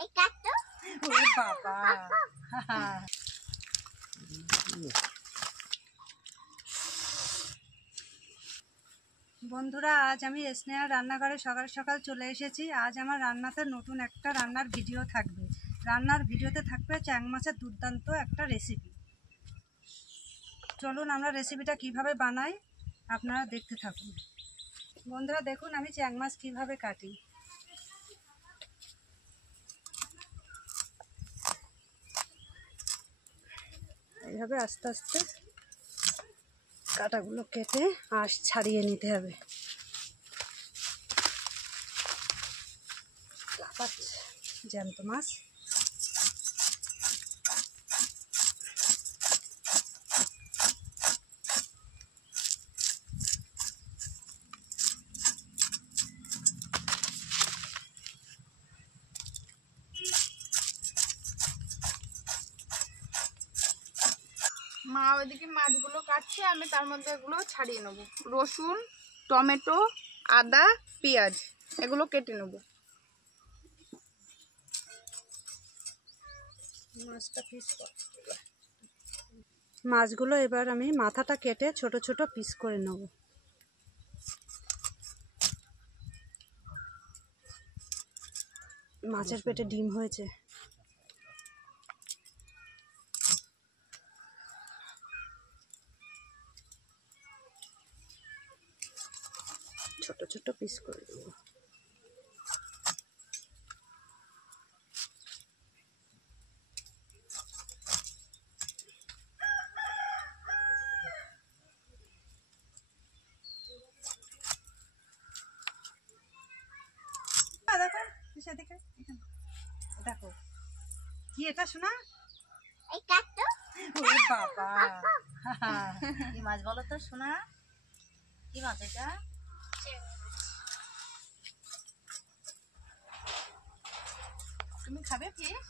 ওরে বাবা বন্ধুরা, আজ আমি স্নেহা রান্নাঘরে সকাল সকাল চলে এসেছি। আজ আমার রান্নাতে নতুন একটা রান্নার ভিডিও থাকবে। রান্নার ভিডিওতে থাকবে চ্যাং মাছের দুর্দান্ত একটা রেসিপি। চলুন আমরা রেসিপিটা কিভাবে বানাই আপনারা দেখতে থাকুন। বন্ধুরা দেখুন আমি চ্যাং মাছ কীভাবে কাটি। এইভাবে আস্তে আস্তে কাঁটাগুলো কেটে আঁশ ছাড়িয়ে নিতে হবে। জ্যান্ত মাছ মা ওইদিকে মাছগুলো কাটছে, আমি তার মধ্যে এগুলো ছাড়িয়ে নেব। রসুন, টমেটো, আদা, পেঁয়াজ এগুলো কেটে নেব। মাছগুলো এবার আমি মাথাটা কেটে ছোট ছোট পিস করে নেব। মাছের পেটে ডিম হয়েছে। ছোট ছোট পিস করে দেব। দেখো কি এটা শোনা, বাবা কি মাছ বলো তো শোনা? কি মাছ এটা? তুমি খাবে ফিশ?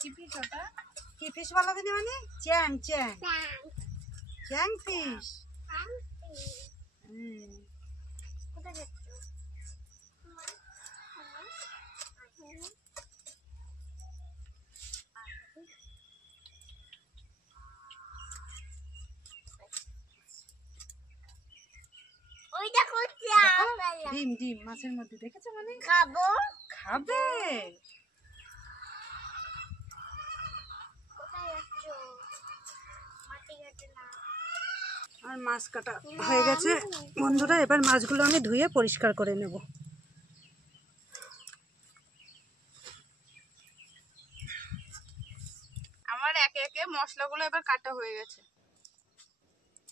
কি ফিশ ওটা? কি ফিশ বলো দিদি? মানে চ্যাং চ্যাং চ্যাং ফিশ। ডিম ডিম মাছের মধ্যে দেখেছো? মানে খাবো। খাবে। আর মাছ কাটা হয়ে গেছে বন্ধুরা। এবার মাছগুলো আমি ধুয়ে পরিষ্কার করে নেব। আমার একে একে মশলাগুলো এবার কাটা হয়ে গেছে।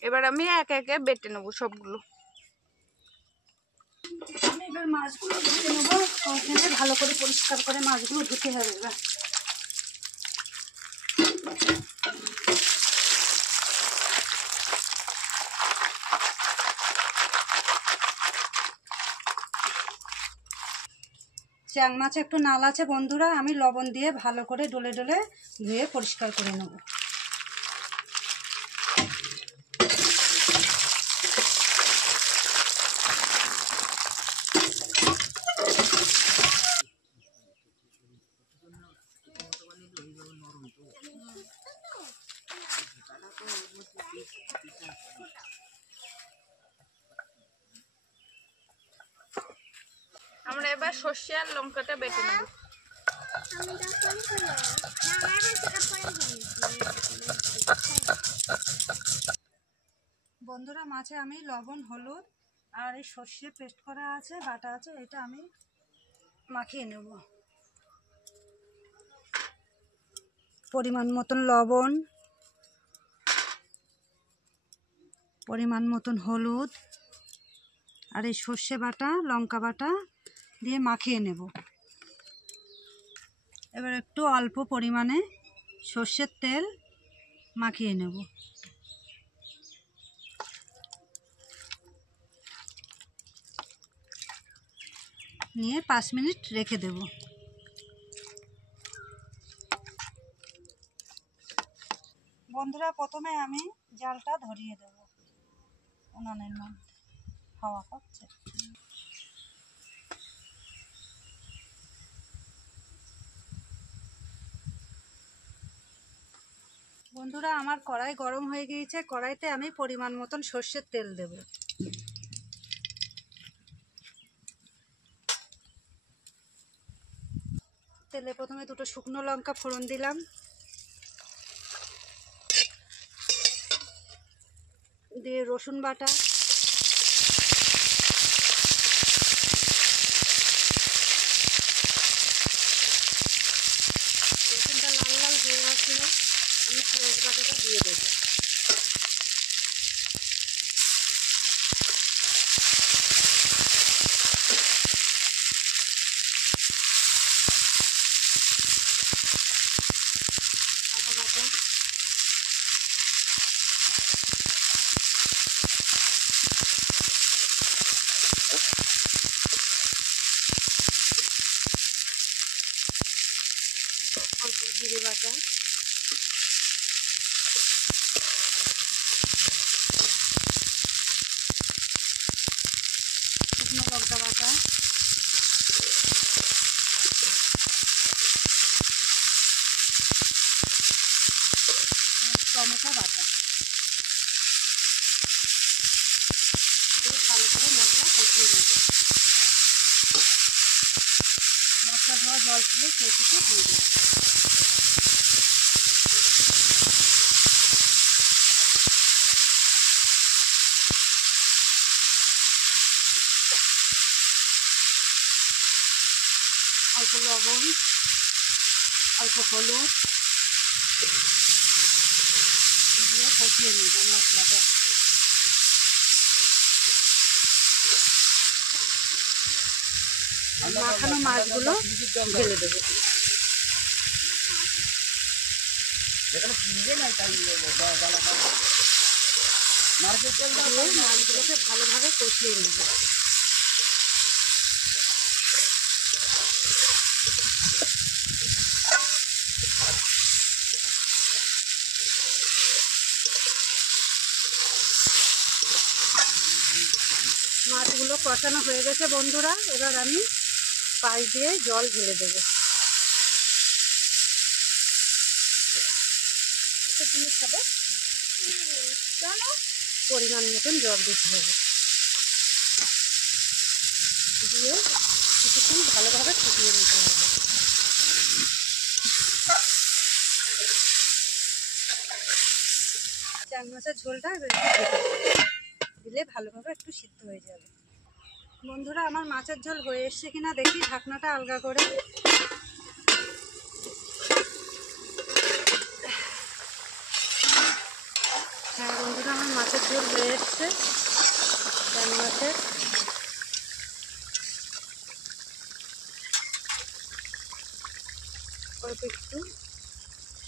এবার আমি একে একে বেটে নেবো সবগুলো। আমি এবার মাছগুলো ধুতে নেবো। ওখানে ভালো করে পরিষ্কার করে মাছগুলো ধুতে হবে। এবার চ্যাং মাছে একটু নাল আছে বন্ধুরা, আমি লবণ দিয়ে ভালো করে ডলে ডলে ধুয়ে পরিষ্কার করে নেব। আমরা এবার সর্ষে আর লঙ্কাটা বেটে নেব। বন্ধুরা মাছে আমি লবণ, হলুদ আর এই সর্ষে পেস্ট করা আছে, বাটা আছে, এটা আমি মাখিয়ে নেব। পরিমাণ মতন লবণ, পরিমাণ মতন হলুদ আর এই সর্ষে বাটা, লঙ্কা বাটা দিয়ে মাখিয়ে নেব। এবার একটু অল্প পরিমাণে সর্ষের তেল মাখিয়ে নেব। নিয়ে 5 মিনিট রেখে দেব। বন্ধুরা প্রথমে আমি জালটা ধরিয়ে দেব উনানের মধ্যে। হাওয়া পাচ্ছে। বন্ধুরা, আমার কড়াই গরম হয়ে গিয়েছে। কড়াইতে আমি পরিমাণ মতন সর্ষের তেল দেব। তেলে প্রথমে দুটো শুকনো লঙ্কা ফোড়ন দিলাম, দিয়ে রসুন বাটা, রসুনটা লাল লাল হয়ে আসলে আমি পেঁয়াজ বাটাটা দিয়ে দেবো। আদা বাটা, অল্প জিরে বাটা, শুকনো লঙ্কা বাটা, টমেটো বাটা দিয়ে ভালো করে মশলা কষিয়ে নেব। মশলা ধোয়া জল ছিল সেইটুকু দিয়ে দেব। অল্প লবণ, অল্প হলুদ দিয়ে কষিয়ে নেব মশলাটা। মাখানো মাছগুলো ঢেলে দেবো। মাছগুলোকে ভালোভাবে কষিয়ে নেব। মাছগুলো কষানো হয়ে গেছে বন্ধুরা, এবার আমি পাশ দিয়ে জল ঢেলে দেবো। তুমি খাবে কেন? পরিমাণ মতন জল দিতে হবে, দিয়ে কিছুক্ষণ ভালোভাবে ফুটিয়ে নিতে হবে। চাং মাছের ঝোলটা দিলে ভালোভাবে একটু সিদ্ধ হয়ে যাবে। বন্ধুরা, আমার মাছের ঝোল হয়ে এসছে কিনা দেখি, ঢাকনাটা আলগা করে। হ্যাঁ বন্ধুরা, আমার মাছের ঝোল হয়ে এসছে। চাং মাছের অল্প একটু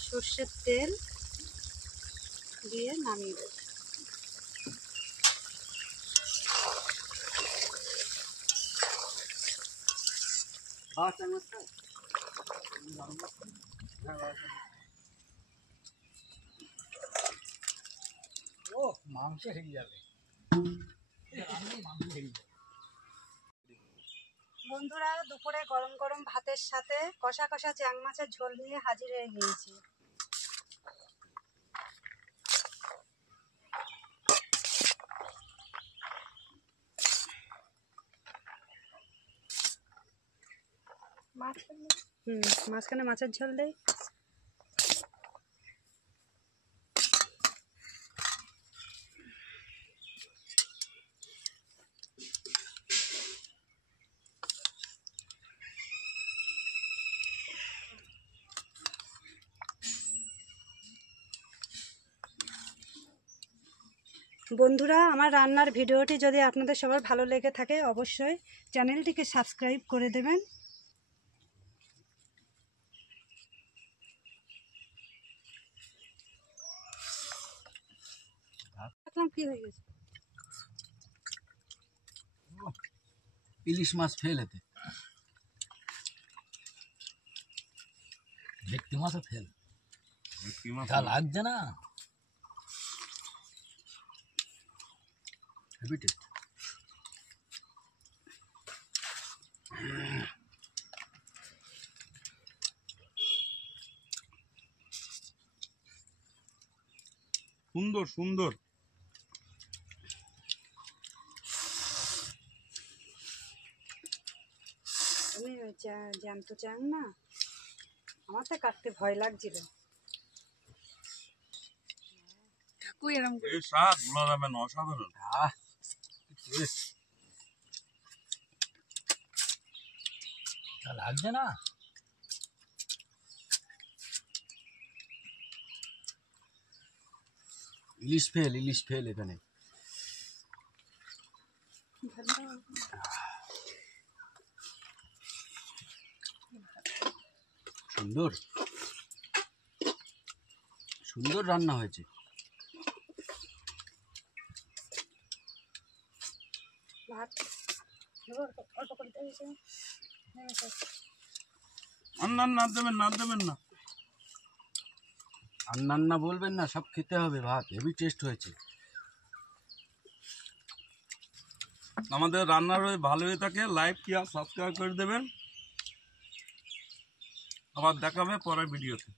সর্ষের তেল দিয়ে নামিয়ে দেব। মাংস হেরে যাবে। বন্ধুরা, দুপুরে গরম গরম ভাতের সাথে কষা কষা চ্যাং মাছের ঝোল নিয়ে হাজির হয়ে গিয়েছি। মাঝখানে মাছের ঝোল দেই। বন্ধুরা, আমার রান্নার ভিডিওটি যদি আপনাদের সবার ভালো লেগে থাকে অবশ্যই চ্যানেলটিকে সাবস্ক্রাইব করে দেবেন। কি হয়ে গেছে? ইলিশ মাছ ফেল এতে, ভেটকি মাছও ফেল, যা লাগছে না। Heavy taste. সুন্দর সুন্দর। আমি জ্যান্ত চ্যাং না, আমার তো কাটতে ভয় লাগছিল। কাকু এরম করে। এই স্বাদ ভোলা যাবে না, অসাধারণ। আহ, কি taste। তা লাগছে না? ইলিশ ফেল এখানে। সুন্দর সুন্দর রান্না হয়েছে। ভাত অল্প করে দিয়েছে। আর না দেবেন না, দেবেন না। রান্না বলবেন না, সব খেতে হবে। ভাত হেভি টেস্ট হয়েছে। আমাদের রান্নার ভালো হয়ে থাকে লাইক আর সাবস্ক্রাইব করে দেবেন। আবার দেখাবে পরের ভিডিওতে।